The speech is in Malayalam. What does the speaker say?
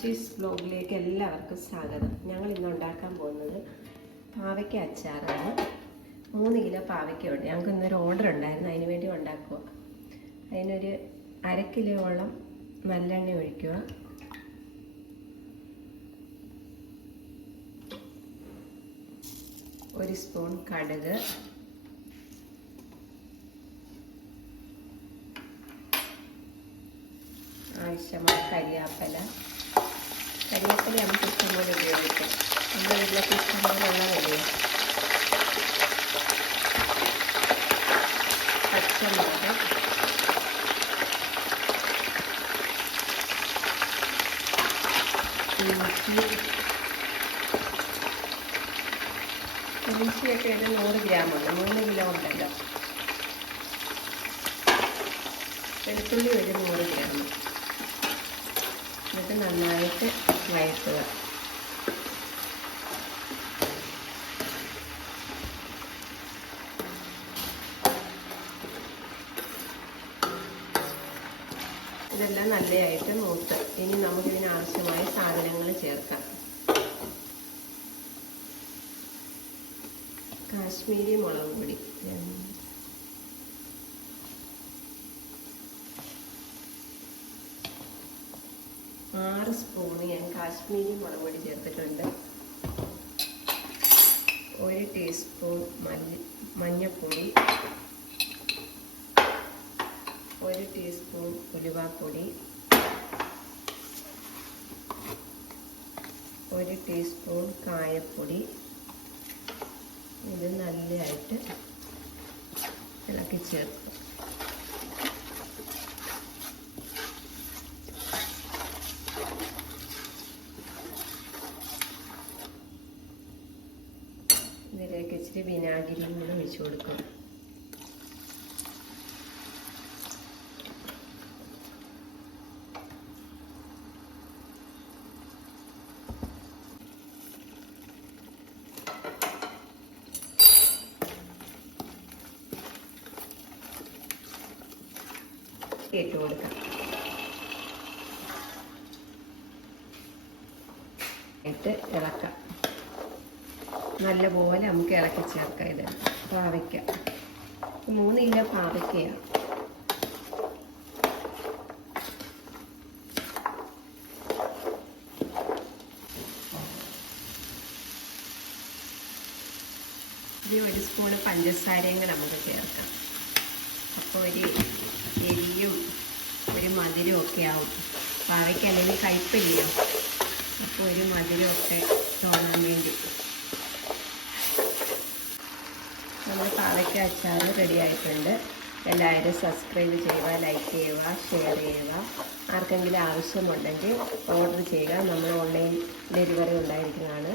ആശീസ് ബ്ലോഗിലേക്ക് എല്ലാവർക്കും സ്വാഗതം. ഞങ്ങൾ ഇന്ന് ഉണ്ടാക്കാൻ പോകുന്നത് പാവയ്ക്ക അച്ചാറാണ്. 3 കിലോ പാവയ്ക്കയുണ്ട്. ഞങ്ങൾക്ക് ഇന്നൊരു ഓർഡർ ഉണ്ടായിരുന്നു, അതിന് വേണ്ടി ഉണ്ടാക്കുക. അതിനൊരു 1/2 കിലോയോളം നല്ലെണ്ണ ഒഴിക്കുക. ഒരു സ്പൂൺ കടുക്, ആവശ്യമായ കരിയാപ്പല നമുക്ക് ഇഷ്ടംപോലെ ഉപയോഗിക്കാം. നമ്മുടെ വീട്ടിലൊക്കെ ഇഷ്ടംപോലെ ഉള്ളതല്ലേ. പച്ചമുളക്, ഇഞ്ചിയൊക്കെ ഒരു 100 ഗ്രാമുണ്ട്. 3 കിലോ ഉണ്ടല്ലോ. വെളുത്തുള്ളി ഒരു 100 ഗ്രാം. എന്നിട്ട് നന്നായിട്ട് വഴറ്റുക. ഇതെല്ലാം നല്ലതായിട്ട് മൂത്ത് ഇനി നമുക്കിതിന് ആവശ്യമായ സാധനങ്ങൾ ചേർക്കാം. കാശ്മീരി മുളക് പൊടി 6 സ്പൂണ് ഞാൻ കാശ്മീരി മുളക് പൊടി ചേർത്തിട്ടുണ്ട്. 1 ടീസ്പൂൺ മഞ്ഞൾപ്പൊടി, 1 ടീസ്പൂൺ ഉലുവാപ്പൊടി, 1 ടീസ്പൂൺ കായപ്പൊടി. ഇത് നല്ലതായിട്ട് ഇളക്കി ചേർക്കും. ഇതിലേക്ക് ഇച്ചിരി വിനാഗിരിയും കൂടെ ഒഴിച്ചു കൊടുക്കും. ഇട്ട് കൊടുക്കാം. ഇട്ട് ഇളക്കാം. നല്ലപോലെ നമുക്ക് ഇളക്കി ചേർക്കാം. ഇത് പാവയ്ക്ക 3 കിലോ പാവയ്ക്കയാണ്. ഇത് 1 സ്പൂണ് പഞ്ചസാരയും കൂടെ നമുക്ക് ചേർക്കാം. അപ്പോൾ ഒരു എരിയും ഒരു മധുരവും ഒക്കെ ആവും. പാവയ്ക്ക അല്ലെങ്കിൽ കയ്പ്പില്ലയോ, അപ്പോൾ ഒരു മധുരമൊക്കെ തോന്നാൻ വേണ്ടി നമ്മൾ പാവയ്ക്ക അച്ചാർ റെഡി ആയിട്ടുണ്ട്. എല്ലാവരും സബ്സ്ക്രൈബ് ചെയ്യുക, ലൈക്ക് ചെയ്യുക, ഷെയർ ചെയ്യുക. ആർക്കെങ്കിലും ആവശ്യമുണ്ടെങ്കിൽ ഓർഡർ ചെയ്യുക. നമ്മൾ ഓൺലൈൻ ഡെലിവറി ഉണ്ടായിരിക്കുന്നതാണ്.